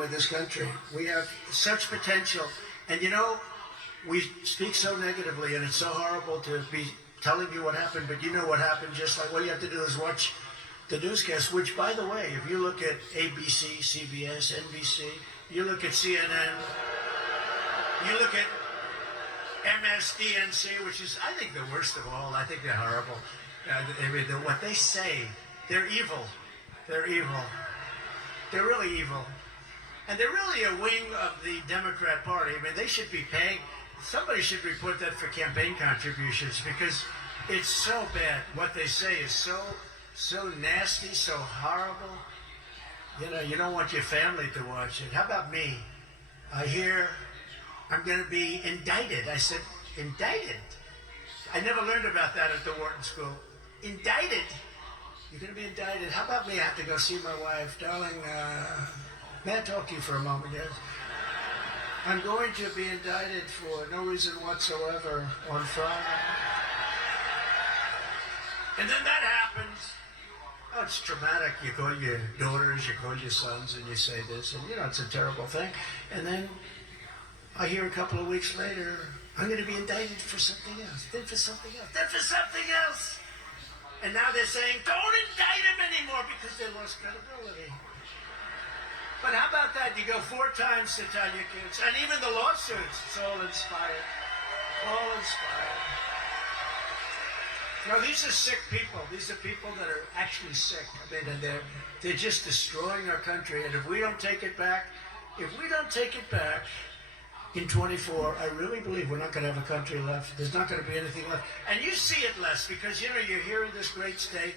with this country. We have such potential. And we speak so negatively, and it's so horrible to be telling you what happened, but you know what happened. Just like all you have to do is watch the newscast, which, by the way, if you look at ABC, CBS, NBC, you look at CNN, you look at MSDNC, which is, I think, the worst of all. I think they're horrible. What they say, they're evil. They're evil. They're really evil. And they're really a wing of the Democrat Party. I mean, they should be paying. Somebody should report that for campaign contributions, because it's so bad. What they say is so nasty, so horrible. You don't want your family to watch it. How about me? I hear I'm going to be indicted. I said, indicted? I never learned about that at the Wharton School. Indicted? You're going to be indicted. How about me? I have to go see my wife. Darling, may I talk to you for a moment? Yes. I'm going to be indicted for no reason whatsoever on Friday. And then that happens. Oh, it's traumatic. You call your daughters, you call your sons, and you say this, and it's a terrible thing. And then I hear a couple of weeks later, I'm going to be indicted for something else, then for something else, then for something else. And now they're saying, don't indict him anymore because they lost credibility. But how about that? You go 4 times to tell your kids, and even the lawsuits, it's all inspired. All inspired. No, these are sick people. These are people that are actually sick. I mean, and they're just destroying our country. And if we don't take it back, in 24, I really believe we're not going to have a country left. There's not going to be anything left. And you see it less because, you're here in this great state.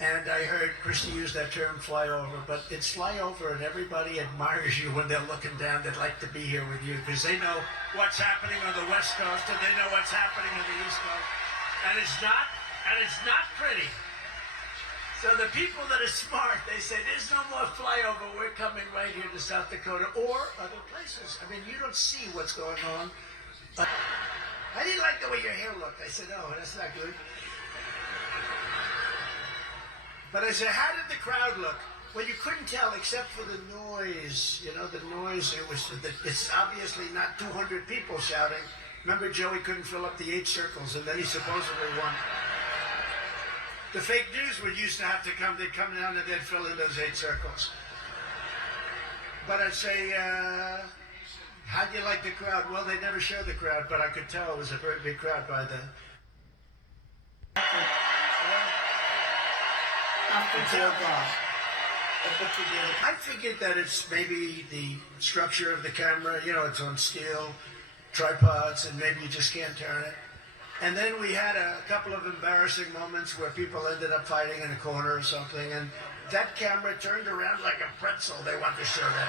And I heard Christie use that term, flyover, but it's flyover, and everybody admires you when they're looking down. They'd like to be here with you because they know what's happening on the West Coast, and they know what's happening on the East Coast. And it's not pretty. So the people that are smart, they say, there's no more flyover. We're coming right here to South Dakota or other places. I mean, you don't see what's going on. I didn't like the way your hair looked. I said, oh, that's not good. But I said, how did the crowd look? Well, you couldn't tell except for the noise. The noise. It's obviously not 200 people shouting. Remember, Joey couldn't fill up the 8 circles, and then he supposedly won. The fake news would used to have to come. They'd come down and they'd fill in those 8 circles. But I'd say, how'd you like the crowd? Well, they never showed the crowd, but I could tell it was a very big crowd by then. After 2 o'clock. I figured that it's maybe the structure of the camera. It's on steel tripods, and maybe you just can't turn it. And then we had a couple of embarrassing moments where people ended up fighting in a corner or something, and that camera turned around like a pretzel. They wanted to show that.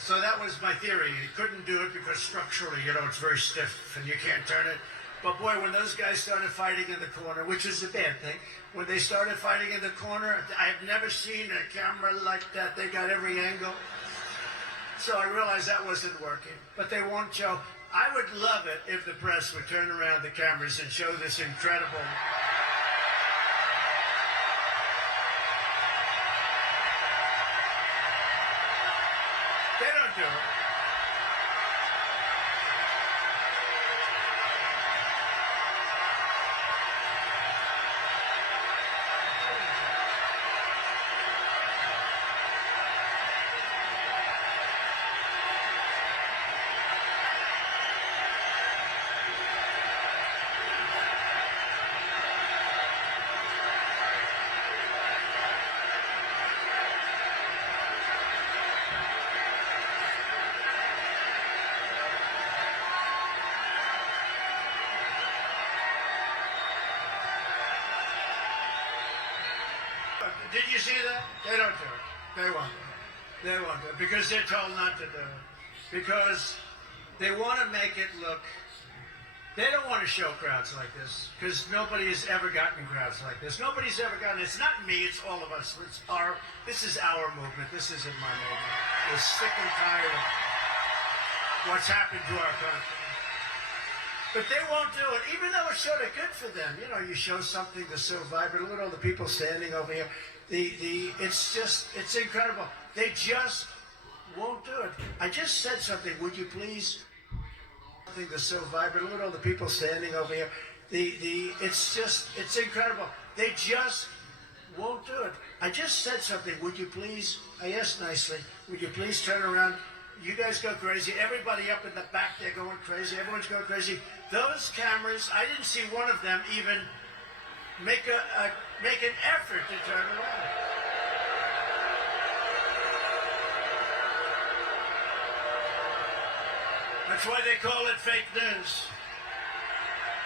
So that was my theory. You couldn't do it because structurally, it's very stiff and you can't turn it. But boy, when those guys started fighting in the corner, which is a bad thing, when they started fighting in the corner, I've never seen a camera like that. They got every angle. So I realized that wasn't working. But they won't show. I would love it if the press would turn around the cameras and show this incredible. They don't do it. Did you see that? They don't do it. They won't do it. They won't do it because they're told not to do it. Because they want to make it look. They don't want to show crowds like this because nobody has ever gotten crowds like this. Nobody's ever gotten. It's not me. It's all of us. This is our movement. This isn't my movement. We're sick and tired of what's happened to our country. But they won't do it, even though it's sort of good for them. You show something that's so vibrant. Look at all the people standing over here. It's incredible. They just won't do it. I just said something. Would you please? Something that's so vibrant. Look at all the people standing over here. It's incredible. They just won't do it. I just said something. Would you please? I asked nicely. Would you please turn around? You guys go crazy. Everybody up in the back, they're going crazy. Everyone's going crazy. Those cameras, I didn't see one of them even make an effort to turn around. That's why they call it fake news.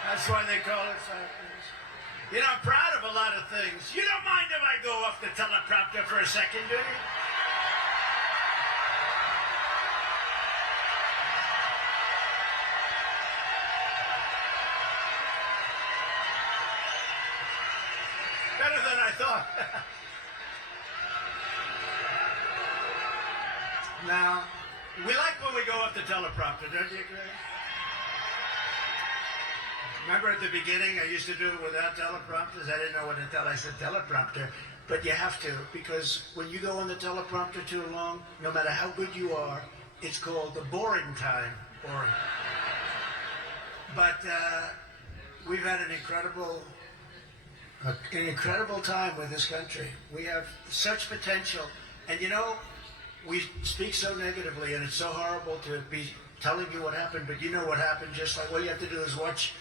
That's why they call it fake news. You know, I'm proud of a lot of things. You don't mind if I go off the teleprompter for a second, do you? Better than I thought. Now, we like when we go off the teleprompter, don't you agree? Remember at the beginning, I used to do it without teleprompters. I didn't know what to tell. I said teleprompter, but you have to, because when you go on the teleprompter too long, no matter how good you are, it's called the boring time. Boring. But we've had an incredible time with this country. We have such potential, and you know, we speak so negatively, and it's so horrible to be telling you what happened, but you know what happened. Just like all you have to do is watch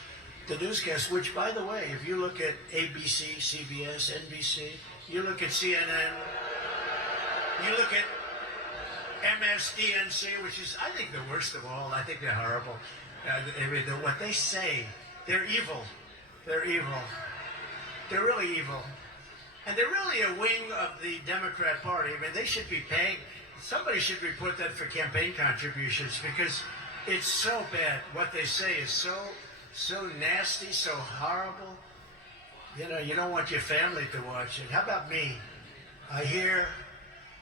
the newscast, which, by the way, if you look at ABC, CBS, NBC, you look at CNN, you look at MSDNC, which is, I think, the worst of all. I think they're horrible. What they say, they're evil. They're evil. They're really evil. And they're really a wing of the Democrat Party. I mean, they should be paying. Somebody should report that for campaign contributions, because it's so bad. What they say is so nasty, so horrible. You know, you don't want your family to watch it. How about me? I hear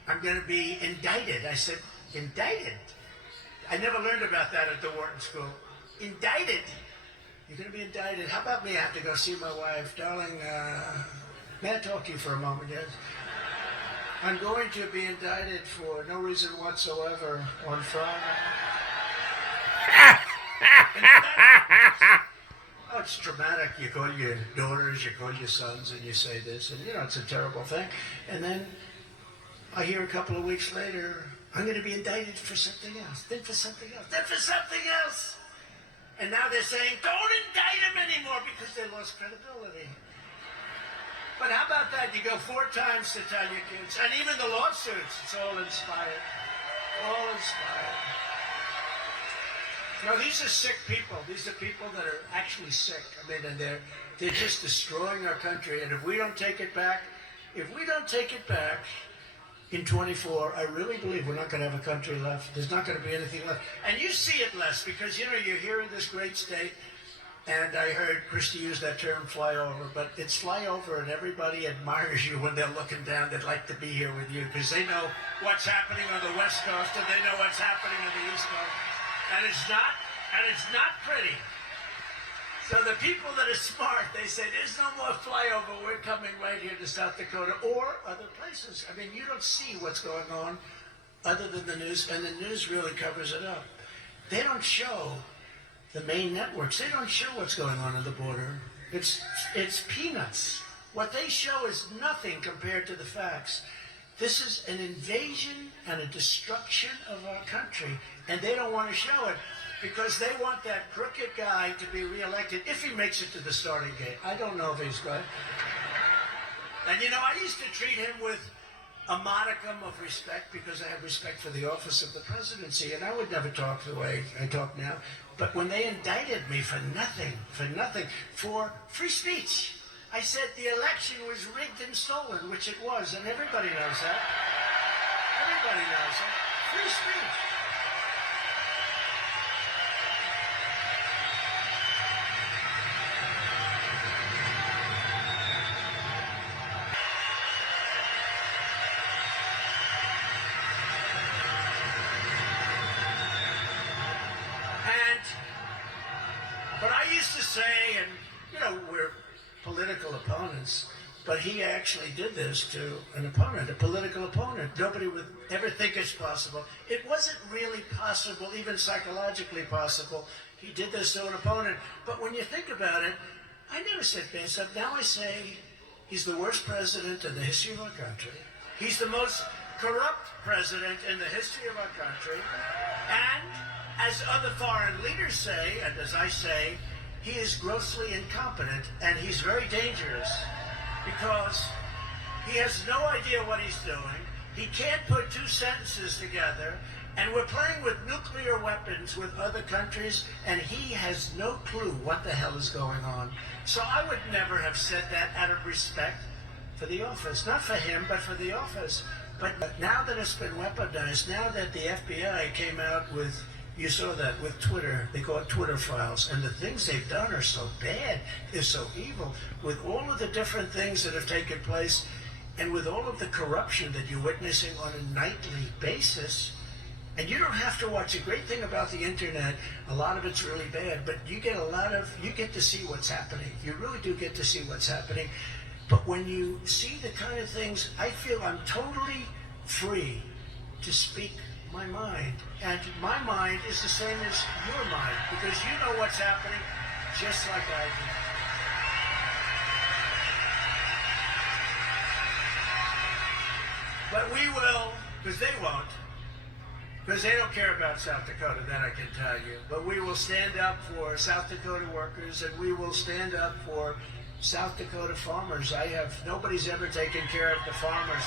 I'm going to be indicted. I said, indicted? I never learned about that at the Wharton School. Indicted? You're going to be indicted. How about me? I have to go see my wife. Darling, may I talk to you for a moment? Yes. I'm going to be indicted for no reason whatsoever on Friday. Oh, it's dramatic. You call your daughters, you call your sons, and you say this, and you know, it's a terrible thing. And then I hear a couple of weeks later, I'm going to be indicted for something else, then for something else, then for something else. And now they're saying, don't indict him anymore because they lost credibility. But how about that? You go 4 times to tell your kids, and even the lawsuits, it's all inspired. All inspired. No, these are sick people. These are people that are actually sick. I mean, and they're just destroying our country. And if we don't take it back, in 24, I really believe we're not going to have a country left. There's not going to be anything left. And you see it less because, you know, you're here in this great state. And I heard Christie use that term, flyover, but it's flyover, and everybody admires you when they're looking down. They'd like to be here with you because they know what's happening on the West Coast and they know what's happening on the East Coast. And it's not pretty. So the people that are smart, they say, there's no more flyover. We're coming right here to South Dakota or other places. I mean, you don't see what's going on other than the news, and the news really covers it up. They don't show the main networks. They don't show what's going on at the border. It's peanuts. What they show is nothing compared to the facts. This is an invasion and a destruction of our country, and they don't want to show it because they want that crooked guy to be reelected if he makes it to the starting gate. I don't know if he's good. And you know, I used to treat him with a modicum of respect because I have respect for the office of the presidency, and I would never talk the way I talk now. But when they indicted me for nothing, for free speech, I said the election was rigged and stolen, which it was, and everybody knows that. Everybody knows that. Free speech. But I used to say, and you know, we're political opponents, But he actually did this to an opponent, a political opponent. Nobody would ever think it's possible. It wasn't really possible, even psychologically possible. He did this to an opponent. But when you think about it, I never said bad stuff. Now I say he's the worst president in the history of our country. He's the most corrupt president in the history of our country. And as other foreign leaders say, and as I say, he is grossly incompetent, and he's very dangerous because he has no idea what he's doing. He can't put two sentences together, and we're playing with nuclear weapons with other countries, and he has no clue what the hell is going on. So I would never have said that out of respect for the office. Not for him, but for the office. But now that it's been weaponized, now that the FBI came out with, you saw that with Twitter, they call it Twitter files, and the things they've done are so bad, they're so evil, with all of the different things that have taken place, and with all of the corruption that you're witnessing on a nightly basis. And you don't have to watch. A great thing about the internet, a lot of it's really bad, but you get to see what's happening. You really do get to see what's happening. But when you see the kind of things, I feel I'm totally free to speak my mind. And my mind is the same as your mind, because you know what's happening just like I do. But we will, because they won't, because they don't care about South Dakota, that I can tell you. But we will stand up for South Dakota workers, and we will stand up for South Dakota farmers. Nobody's ever taken care of the farmers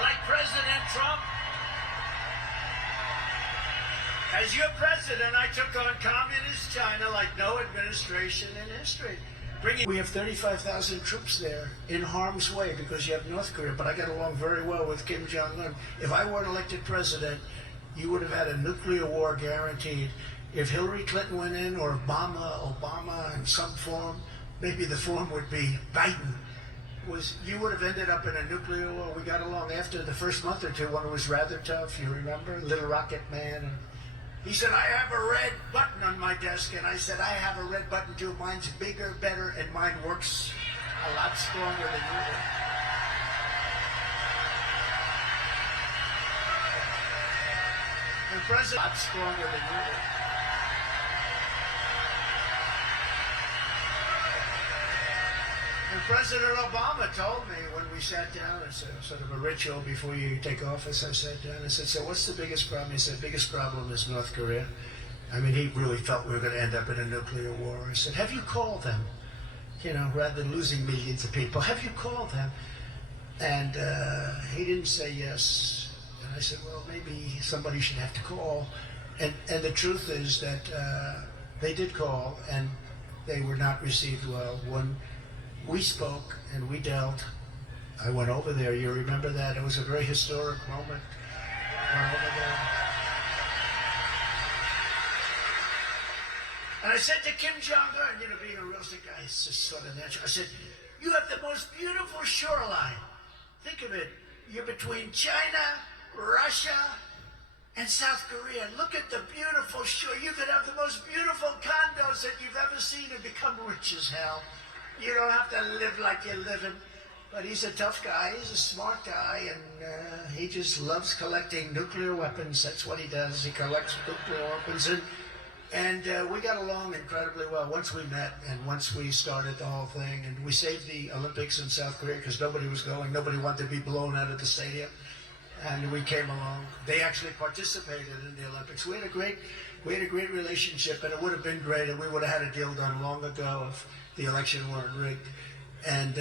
like President Trump. As your president, I took on communist China like no administration in history. We have 35,000 troops there in harm's way because you have North Korea, but I got along very well with Kim Jong-un. If I weren't elected president, you would have had a nuclear war guaranteed. If Hillary Clinton went in, or Obama in some form, maybe the form would be Biden, you would have ended up in a nuclear war. We got along after the first month or two when it was rather tough, you remember? Little Rocket Man. And he said, I have a red button on my desk, and I said, I have a red button too. Mine's bigger, better, and mine works a lot stronger than yours. The president, a lot stronger than yours. And President Obama told me when we sat down, it's sort of a ritual before you take office, I sat down and said, so what's the biggest problem? He said, biggest problem is North Korea. I mean, he really felt we were going to end up in a nuclear war. I said, have you called them? You know, rather than losing millions of people, have you called them? And he didn't say yes. And I said, well, maybe somebody should have to call. And the truth is that they did call, and they were not received well. When we spoke and we dealt, I went over there. You remember that? It was a very historic moment. I went over there. And I said to Kim Jong-un, you know, being a realistic guy, it's just sort of natural. I said, you have the most beautiful shoreline. Think of it. You're between China, Russia, and South Korea. Look at the beautiful shore. You could have the most beautiful condos that you've ever seen and become rich as hell. You don't have to live like you're living. But he's a tough guy. He's a smart guy, and he just loves collecting nuclear weapons. That's what he does. He collects nuclear weapons, and we got along incredibly well once we met and once we started the whole thing. And we saved the Olympics in South Korea because nobody was going. Nobody wanted to be blown out of the stadium. And we came along. They actually participated in the Olympics. We had a great relationship, and it would have been great, and we would have had a deal done long ago if the election weren't rigged. And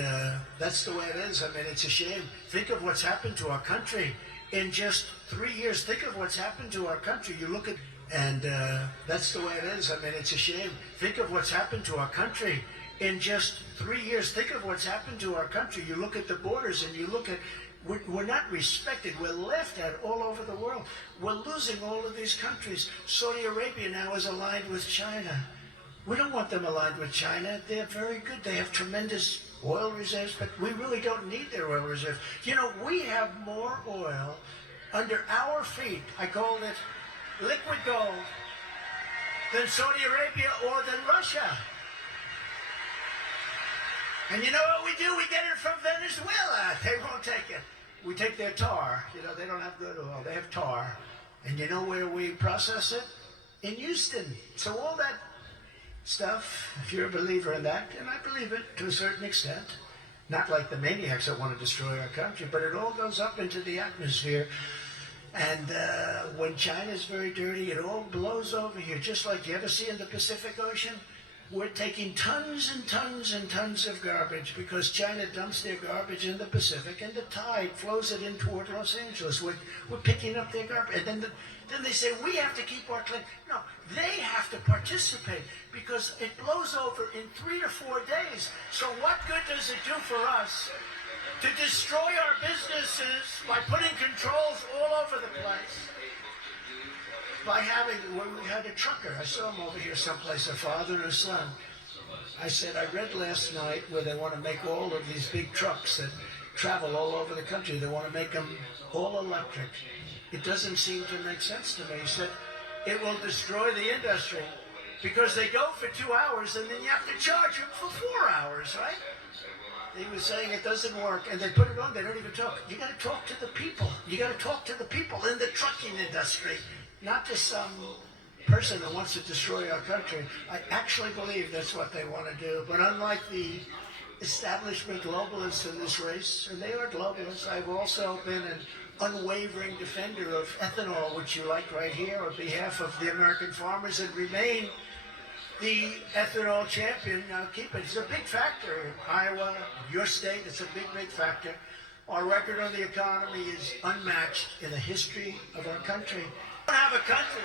that's the way it is. I mean, it's a shame. Think of what's happened to our country in just 3 years. Think of what's happened to our country. You look at, and that's the way it is. I mean, it's a shame. Think of what's happened to our country in just 3 years. Think of what's happened to our country. You look at the borders, and you look at, we're not respected. We're laughed at all over the world. We're losing all of these countries. Saudi Arabia now is aligned with China. We don't want them aligned with China. They're very good. They have tremendous oil reserves, but we really don't need their oil reserves. You know, we have more oil under our feet, I called it liquid gold, than Saudi Arabia or than Russia. And you know what we do? We get it from Venezuela. They won't take it. We take their tar. You know, they don't have good oil. They have tar. And you know where we process it? In Houston. So all that stuff, if you're a believer in that, and I believe it to a certain extent, not like the maniacs that want to destroy our country, but it all goes up into the atmosphere. And when China's very dirty, it all blows over here, just like you ever see in the Pacific Ocean. We're taking tons and tons and tons of garbage because China dumps their garbage in the Pacific and the tide flows it in toward Los Angeles. We're picking up their garbage. And then they say, we have to keep our clean. No, they have to participate because it blows over in 3 to 4 days. So what good does it do for us to destroy our businesses by putting controls all over the place? By having, when we had a trucker, I saw him over here someplace, a father and a son. I said, I read last night where they want to make all of these big trucks that travel all over the country. They want to make them all electric. It doesn't seem to make sense to me. He said, it will destroy the industry because they go for 2 hours and then you have to charge them for 4 hours, right? He was saying it doesn't work, and they put it on, they don't even talk. You got to talk to the people. You got to talk to the people in the trucking industry. Not just some person that wants to destroy our country. I actually believe that's what they want to do. But unlike the establishment globalists in this race, and they are globalists, I've also been an unwavering defender of ethanol, which you like right here, on behalf of the American farmers, and remain the ethanol champion. Now keep it. It's a big factor in Iowa, your state. It's a big, big factor. Our record on the economy is unmatched in the history of our country. We don't have a country.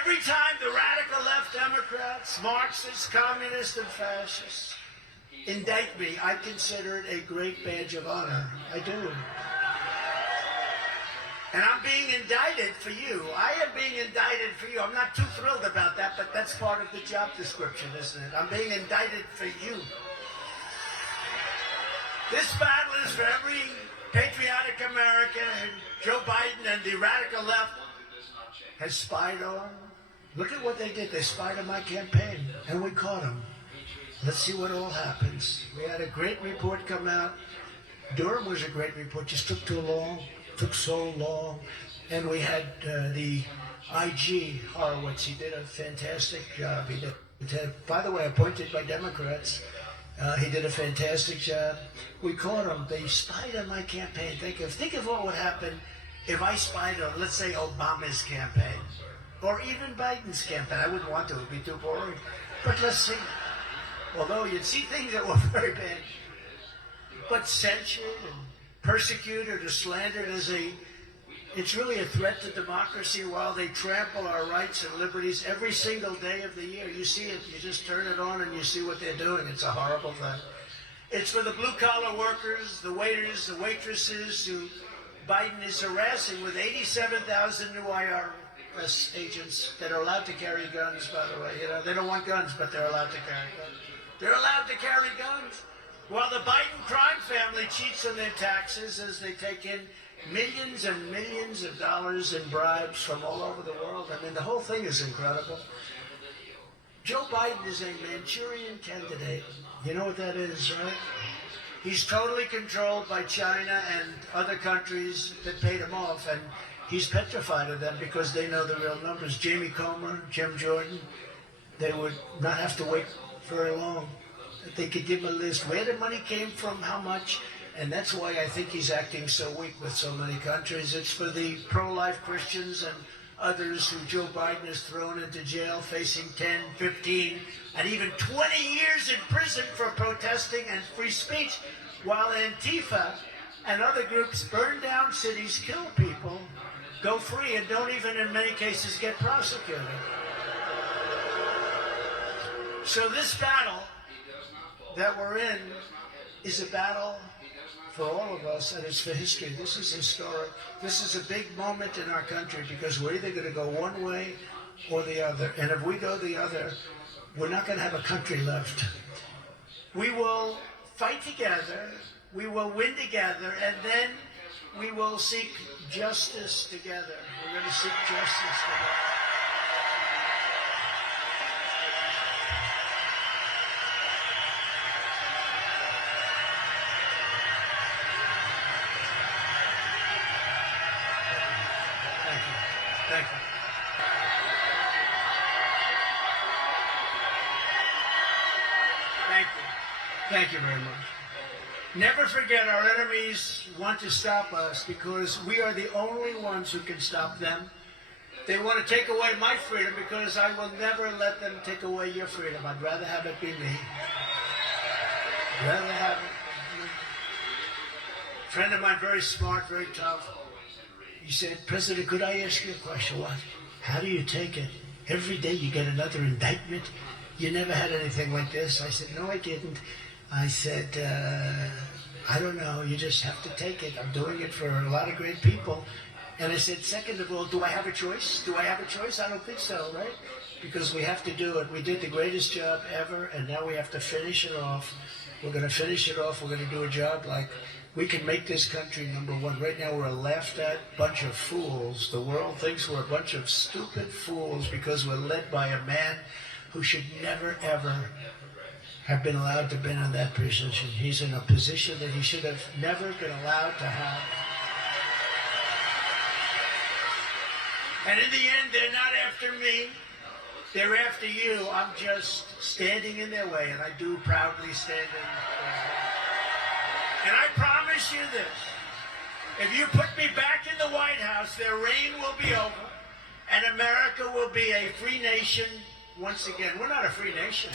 Every time the radical left Democrats, Marxists, communists, and fascists indict me, I consider it a great badge of honor. I do. And I'm being indicted for you. I am being indicted for you. I'm not too thrilled about that, but that's part of the job description, isn't it? I'm being indicted for you. This battle is for every patriotic American, and Joe Biden and the radical left has spied on. Look at what they did. They spied on my campaign, and we caught them. Let's see what all happens. We had a great report come out. Durham was a great report, just took too long, took so long. And we had the IG, Horowitz. He did a fantastic job. He did, by the way, appointed by Democrats. He did a fantastic job. We caught him. They spied on my campaign. Think of what would happen if I spied on, let's say, Obama's campaign, or even Biden's campaign. I wouldn't want to. It would be too boring. But let's see. Although you'd see things that were very bad, but censured and persecuted or slandered as it's really a threat to democracy while they trample our rights and liberties every single day of the year. You see it, you just turn it on and you see what they're doing. It's a horrible thing. It's for the blue-collar workers, the waiters, the waitresses who Biden is harassing with 87,000 new IRS agents that are allowed to carry guns, by the way. You know, they don't want guns, but they're allowed to carry guns. They're allowed to carry guns. While the Biden crime family cheats on their taxes as they take in millions and millions of dollars in bribes from all over the world. I mean, the whole thing is incredible. Joe Biden is a Manchurian candidate. You know what that is, right? He's totally controlled by China and other countries that paid him off, and he's petrified of them because they know the real numbers. Jamie Comer, Jim Jordan, they would not have to wait very long. They could give him a list where the money came from, how much, and that's why I think he's acting so weak with so many countries. It's for the pro-life Christians and others who Joe Biden has thrown into jail, facing 10, 15, and even 20 years in prison for protesting and free speech, while Antifa and other groups burn down cities, kill people, go free, and don't even in many cases get prosecuted. So this battle that we're in is a battle for all of us, and it's for history. This is historic. This is a big moment in our country because we're either going to go one way or the other. And if we go the other, we're not going to have a country left. We will fight together, we will win together, and then we will seek justice together. We're going to seek justice together. Thank you. Thank you. Thank you very much. Never forget, our enemies want to stop us because we are the only ones who can stop them. They want to take away my freedom because I will never let them take away your freedom. I'd rather have it be me. I'd rather have it be me. A friend of mine, very smart, very tough. He said, President, could I ask you a question? What? How do you take it? Every day you get another indictment? You never had anything like this? I said, no, I didn't. I said, I don't know, you just have to take it. I'm doing it for a lot of great people. And I said, second of all, do I have a choice? Do I have a choice? I don't think so, right? Because we have to do it. We did the greatest job ever, and now we have to finish it off. We're going to finish it off. We're going to do a job like we can make this country number one. Right now we're a laughed at bunch of fools. The world thinks we're a bunch of stupid fools because we're led by a man who should never, ever have been allowed to be in that position. He's in a position that he should have never been allowed to have. And in the end, they're not after me. They're after you. I'm just standing in their way, and I do proudly stand in their way. And I promise you this. If you put me back in the White House, their reign will be over, and America will be a free nation once again. We're not a free nation.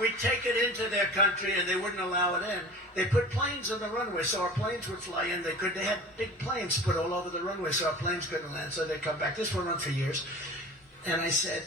We'd take it into their country and they wouldn't allow it in. They put planes on the runway so our planes would fly in. They had big planes put all over the runway so our planes couldn't land, so they'd come back. This went on for years. And I said,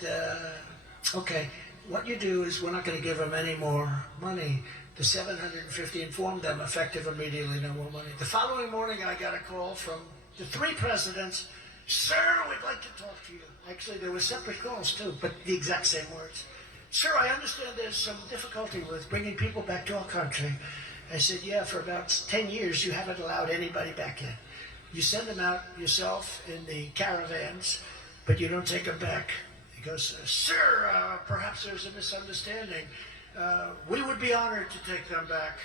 okay, what you do is we're not going to give them any more money. The 750 informed them, effective immediately, no more money. The following morning I got a call from the 3 presidents. Sir, we'd like to talk to you. Actually, there were separate calls too, but the exact same words. Sir, I understand there's some difficulty with bringing people back to our country. I said, yeah, for about 10 years you haven't allowed anybody back in. You send them out yourself in the caravans, but you don't take them back. He goes, sir, perhaps there's a misunderstanding. We would be honored to take them back.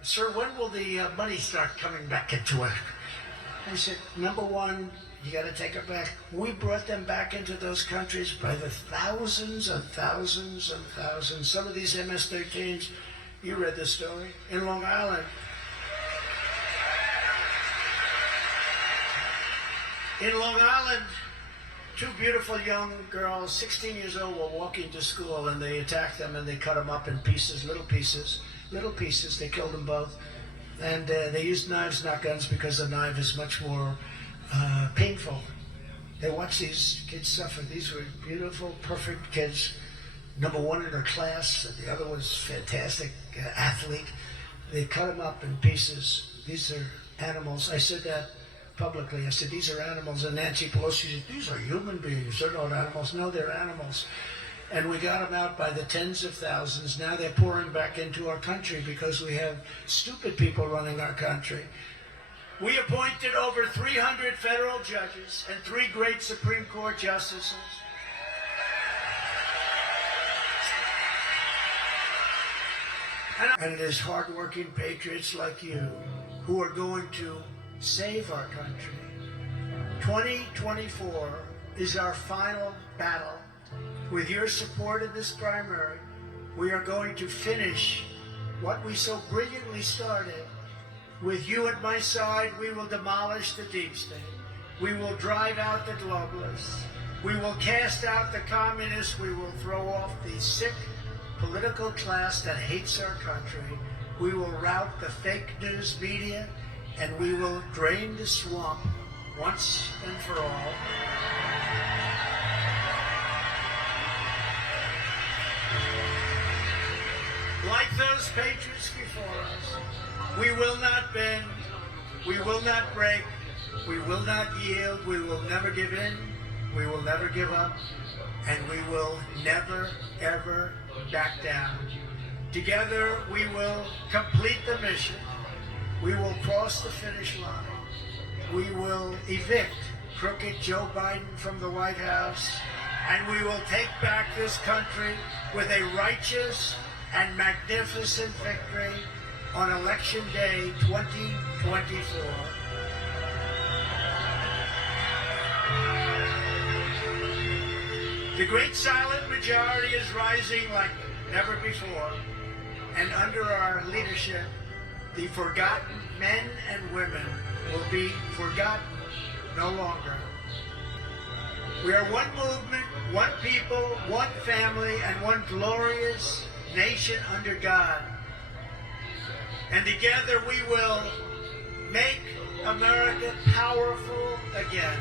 Sir, when will the money start coming back into it? I said, number one, you got to take them back. We brought them back into those countries by the thousands and thousands and thousands. Some of these MS-13s, you read the story, in Long Island. In Long Island, 2 beautiful young girls, 16 years old, were walking to school and they attacked them and they cut them up in pieces, little pieces. They killed them both. And they used knives, not guns, because the knife is much more painful. They watched these kids suffer. These were beautiful, perfect kids. Number 1 in her class, the other was fantastic athlete. They cut them up in pieces. These are animals. I said that publicly. I said, these are animals. And Nancy Pelosi said, these are human beings. They're not animals. No, they're animals. And we got them out by the tens of thousands. Now they're pouring back into our country because we have stupid people running our country. We appointed over 300 federal judges and 3 great Supreme Court justices. And it is hardworking patriots like you who are going to save our country. 2024 is our final battle. With your support in this primary, we are going to finish what we so brilliantly started. With you at my side, we will demolish the deep state. We will drive out the globalists. We will cast out the communists. We will throw off the sick political class that hates our country. We will rout the fake news media, and we will drain the swamp once and for all. Like those patriots before us, we will not bend, we will not break, we will not yield, we will never give in, we will never give up, and we will never, ever back down. Together, we will complete the mission. We will cross the finish line. We will evict crooked Joe Biden from the White House, and we will take back this country with a righteous and magnificent victory on Election Day 2024. The great silent majority is rising like never before, and under our leadership, the forgotten men and women will be forgotten no longer. We are one movement, one people, one family, and one glorious nation under God. And together we will make America powerful again.